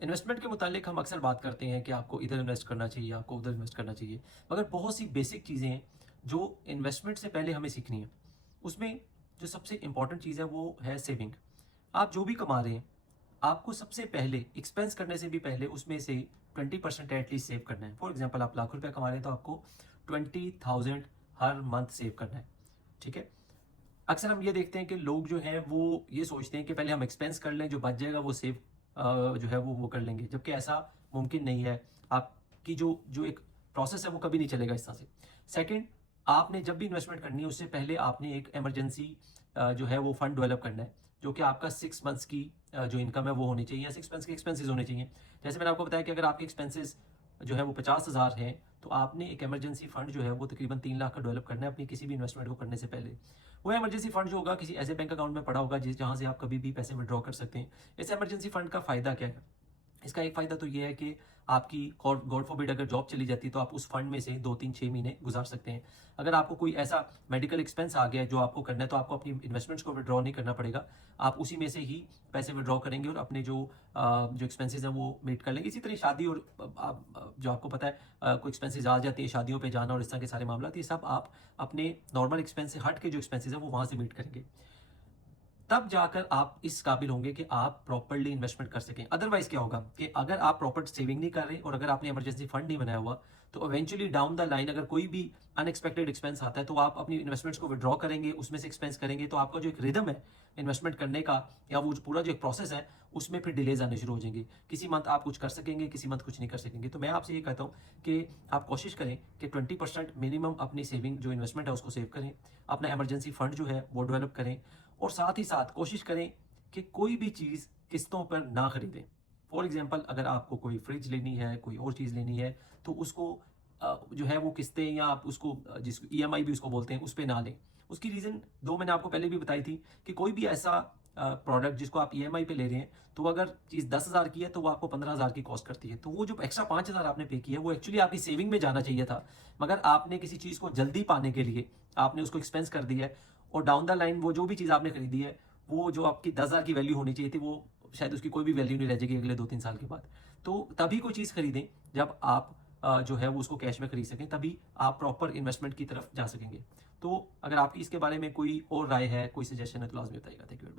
Investment के मुतालिक हम अक्सर बात करते हैं कि आपको इधर इन्वेस्ट करना चाहिए, आपको उधर इन्वेस्ट करना चाहिए। मगर बहुत सी बेसिक चीज़ें हैं जो इन्वेस्टमेंट से पहले हमें सीखनी है। उसमें जो सबसे इम्पॉर्टेंट चीज़ है वो है सेविंग। आप जो भी कमा रहे हैं, आपको सबसे पहले एक्सपेंस करने से भी पहले उसमें से 20% एटलीस्ट सेव करना है। फॉर एग्जाम्पल आप लाख रुपया कमा रहे हैं तो आपको 20,000 हर मंथ सेव करना है। ठीक है। अक्सर हम ये देखते हैं कि लोग जो हैं वो ये सोचते हैं कि पहले हम एक्सपेंस कर लें, जो बच जाएगा वो सेव जो है वो कर लेंगे, जबकि ऐसा मुमकिन नहीं है। आपकी जो जो एक प्रोसेस है वो कभी नहीं चलेगा इस तरह से। सेकंड, आपने जब भी इन्वेस्टमेंट करनी है उससे पहले आपने एक इमरजेंसी जो है वो फंड डेवलप करना है, जो कि आपका 6 मंथ्स की जो इनकम है वो होनी चाहिए, या 6 मंथ्स के एक्सपेंसेस होने चाहिए। जैसे मैंने आपको बताया कि अगर आपके एक्सपेंसेस जो है वो 50,000 हैं, तो आपने एक इमरजेंसी फंड जो है वो तकरीबन 3 लाख का डेवलप करना है अपनी किसी भी इन्वेस्टमेंट को करने से पहले। वो इमरजेंसी फंड जो होगा किसी ऐसे बैंक अकाउंट में पड़ा होगा जिस जहाँ से आप कभी भी पैसे विड्रॉ कर सकते हैं। इस इमरजेंसी फंड का फ़ायदा क्या है? इसका एक फ़ायदा तो ये है कि आपकी गॉड फॉरबिड अगर जॉब चली जाती है तो आप उस फंड में से 2-3-6 महीने गुजार सकते हैं। अगर आपको कोई ऐसा मेडिकल एक्सपेंस आ गया है जो आपको करना है, तो आपको अपनी इन्वेस्टमेंट्स को विड्रॉ नहीं करना पड़ेगा। आप उसी में से ही पैसे विड्रॉ करेंगे और अपने जो एक्सपेंसेस हैं वो मीट कर लेंगे। इसी तरह शादी और जो आपको पता है कोई एक्सपेंसेस आ जाती है, शादियों पे जाना और इस तरह के सारे मामला, ये सब आप अपने नॉर्मल एक्सपेंस से हट के जो एक्सपेंसेस है वो वहाँ से मीट करेंगे। तब जाकर आप इस काबिल होंगे कि आप प्रॉपर्ली इन्वेस्टमेंट कर सकें। अदरवाइज क्या होगा कि अगर आप प्रॉपर सेविंग नहीं कर रहे और अगर आपने इमरजेंसी फंड नहीं बनाया हुआ, तो इवेंचुअली डाउन द लाइन अगर कोई भी अनएक्सपेक्टेड एक्सपेंस आता है तो आप अपनी इन्वेस्टमेंट्स को विड्रॉ करेंगे, उसमें से एक्सपेंस करेंगे, तो आपका जो एक रिदम है इन्वेस्टमेंट करने का, या वो जो पूरा जो एक प्रोसेस है उसमें फिर डिलेज आने शुरू हो जाएंगे। किसी मंथ आप कुछ कर सकेंगे, किसी मंथ कुछ नहीं कर सकेंगे। तो मैं आपसे ये कहता हूँ कि आप कोशिश करें कि 20% मिनिमम अपनी सेविंग जो इन्वेस्टमेंट है उसको सेव करें, अपना इमरजेंसी फंड जो है वो डेवलप करें, और साथ ही साथ कोशिश करें कि कोई भी चीज़ किस्तों पर ना खरीदें। फॉर एग्जांपल अगर आपको कोई फ्रिज लेनी है, कोई और चीज़ लेनी है, तो उसको जो है वो किस्तें, या आप उसको जिसको ईएमआई भी उसको बोलते हैं, उस पे ना लें। उसकी रीज़न 2 मैंने आपको पहले भी बताई थी कि कोई भी ऐसा प्रोडक्ट जिसको आप ईएमआई पे ले रहे हैं, तो अगर चीज़ 10,000 की है तो वो आपको 15,000 की कॉस्ट करती है। तो वो जो एक्स्ट्रा 5,000 आपने पे किया है वो एक्चुअली आपकी सेविंग में जाना चाहिए था, मगर आपने किसी चीज़ को जल्दी पाने के लिए आपने उसको एक्सपेंस कर दिया है, और डाउन द लाइन वो जो भी चीज़ आपने खरीदी है, वो जो आपकी 10,000 की वैल्यू होनी चाहिए थी, वो शायद उसकी कोई भी वैल्यू नहीं रह जाएगी अगले 2-3 साल के बाद। तो तभी कोई चीज़ खरीदें जब आप जो है वो उसको कैश में खरीद सकें, तभी आप प्रॉपर इन्वेस्टमेंट की तरफ जा सकेंगे। तो अगर आपकी इसके बारे में कोई और राय है, कोई सजेशन है, तो लाज़मी बताइएगा। Thank you very much.